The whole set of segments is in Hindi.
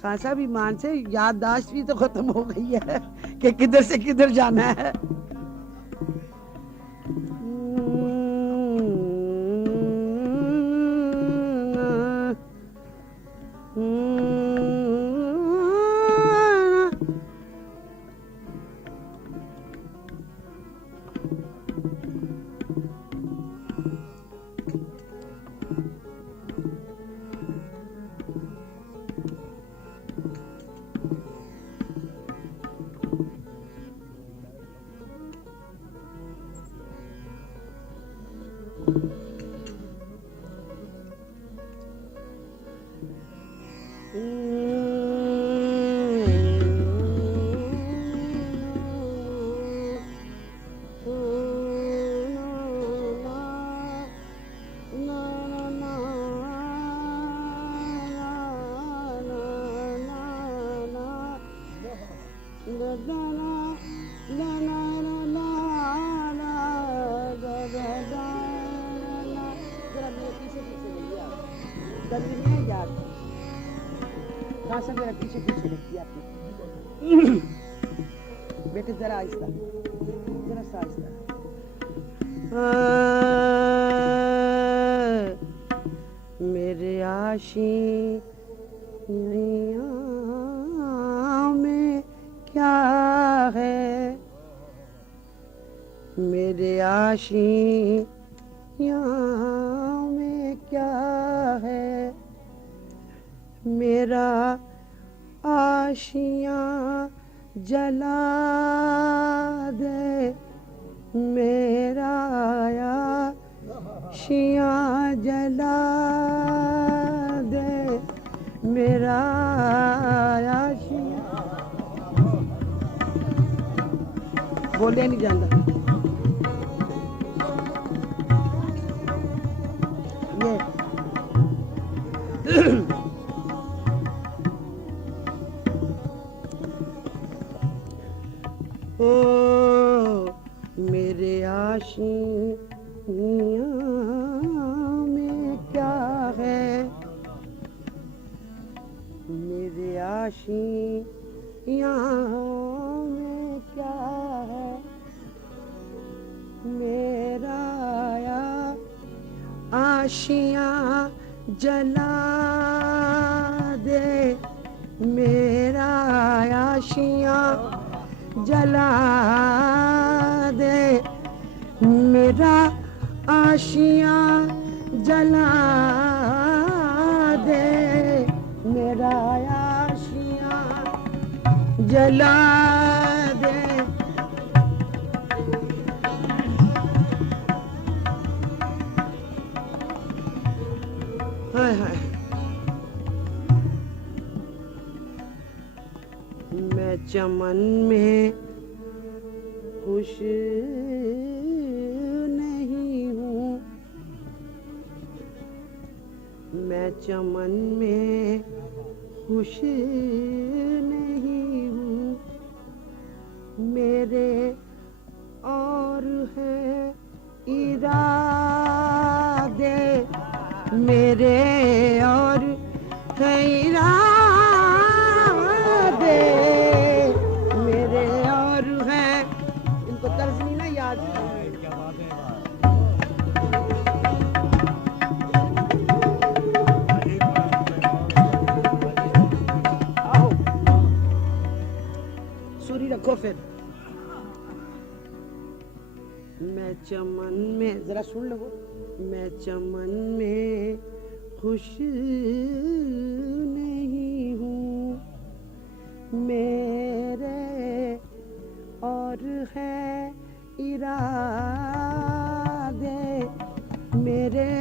खान साहब ईमान से याददाश्त भी तो खत्म हो गई है कि किधर से किधर जाना है। पीछे पीछे लिखती आपने बेटे, जरा आहिस्ता, जरा सा आहिस्ता। मेरे आशियाँ में क्या है, मेरे आशियाँ में क्या है, मेरा आशियाँ जला दे, मेरा आशियाँ जला दे, मेरा आशियाँ। बोले नहीं जाता ये ओ मेरे आशियाँ में क्या है, मेरे आशियाँ में क्या है, मेरा आशियाँ जला दे, मेरा आशियाँ जला दे, मेरा आशियाँ जला दे, मेरा आशियाँ जला दे। हाय हाय, मैं चमन में खुश नहीं हूँ, मैं चमन में खुश नहीं हूँ, मेरे और है इरादे, मेरे और है इरादे, मेरे और है। इनको तर्ज नहीं ना याद। आओ सूरी रखो फिर। मैं चमन में, जरा सुन लो, मैं चमन में खुश नहीं हूँ, मेरे और है इरादे, मेरे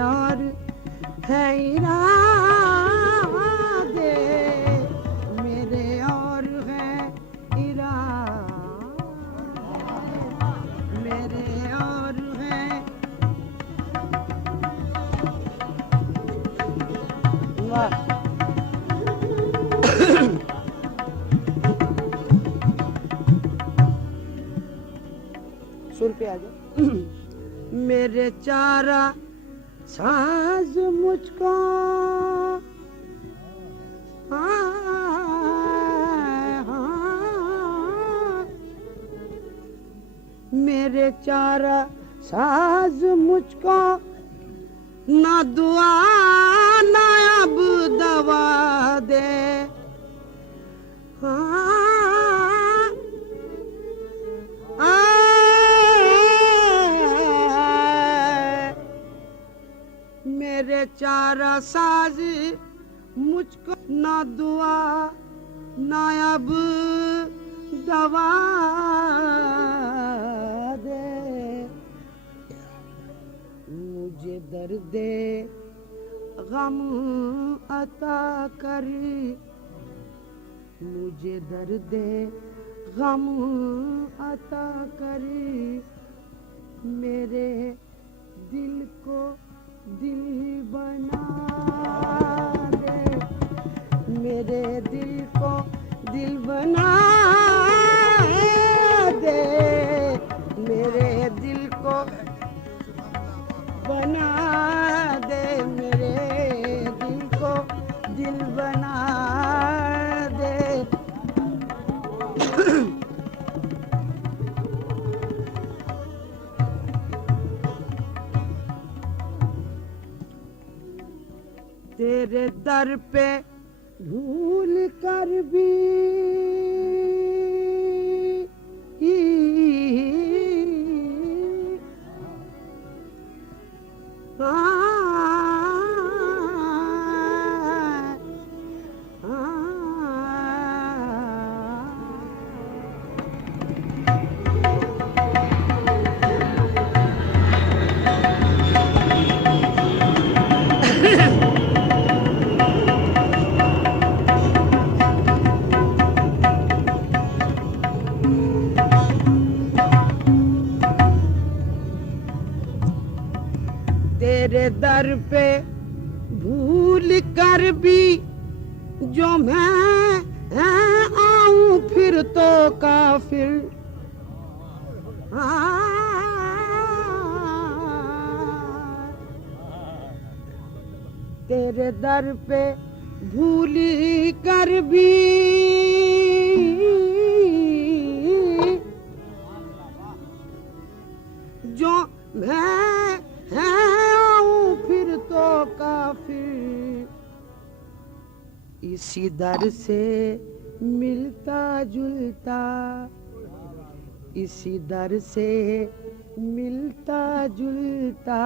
और है इरादे, मेरे और है इरादे, मेरे और है। वाह सुर पे आ जाओ। मेरे चारा साज मुझको हाँ, हाँ, मेरे चारा साज मुझको ना दुआ ना अब दवा दे। हाँ, मेरे चारा साज मुझको ना दुआ ना अब दवा दे। मुझे दर्द गम अता कर, मुझे दर्द गम अता कर, मेरे दिल को दिल बना दे, मेरे दिल को दिल बना दे, मेरे दिल को बना दे, मेरे दिल को दिल बना दे। तेरे दर पे भूल कर भी तेरे दर पे भूल कर भी जो मैं आऊं फिर तो काफिर। तेरे दर पे भूल कर भी जो मैं फिर तो काफिर। इसी दर से मिलता जुलता, इसी दर से मिलता जुलता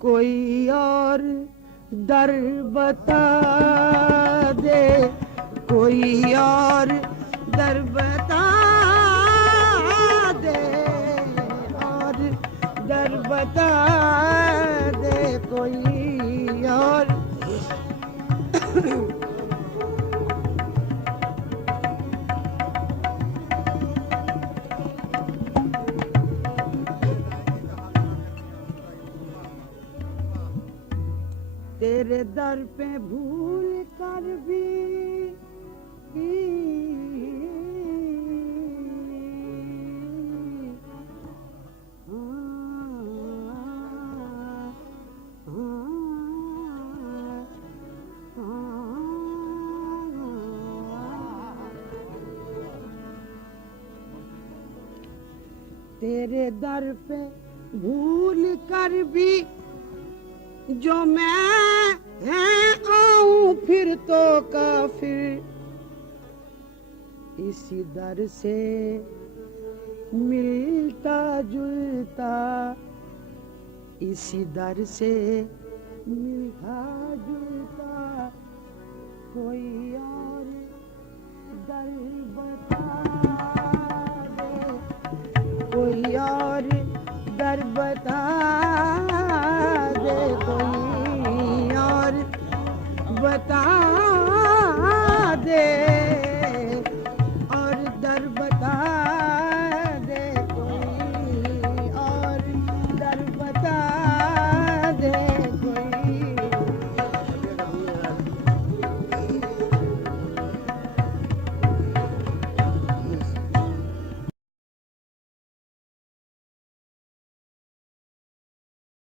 कोई और दर बता दे, कोई और दर बता दे, और दर बता दे कोई और। तेरे दर पे भूल कर भी तेरे दर पे भूल कर भी जो मैं आऊं फिर तो काफिर। इसी दर से मिलता जुलता, इसी दर से मिलता जुलता कोई और दर बता दे, कोई और दर बता दे, कोई और बता दे।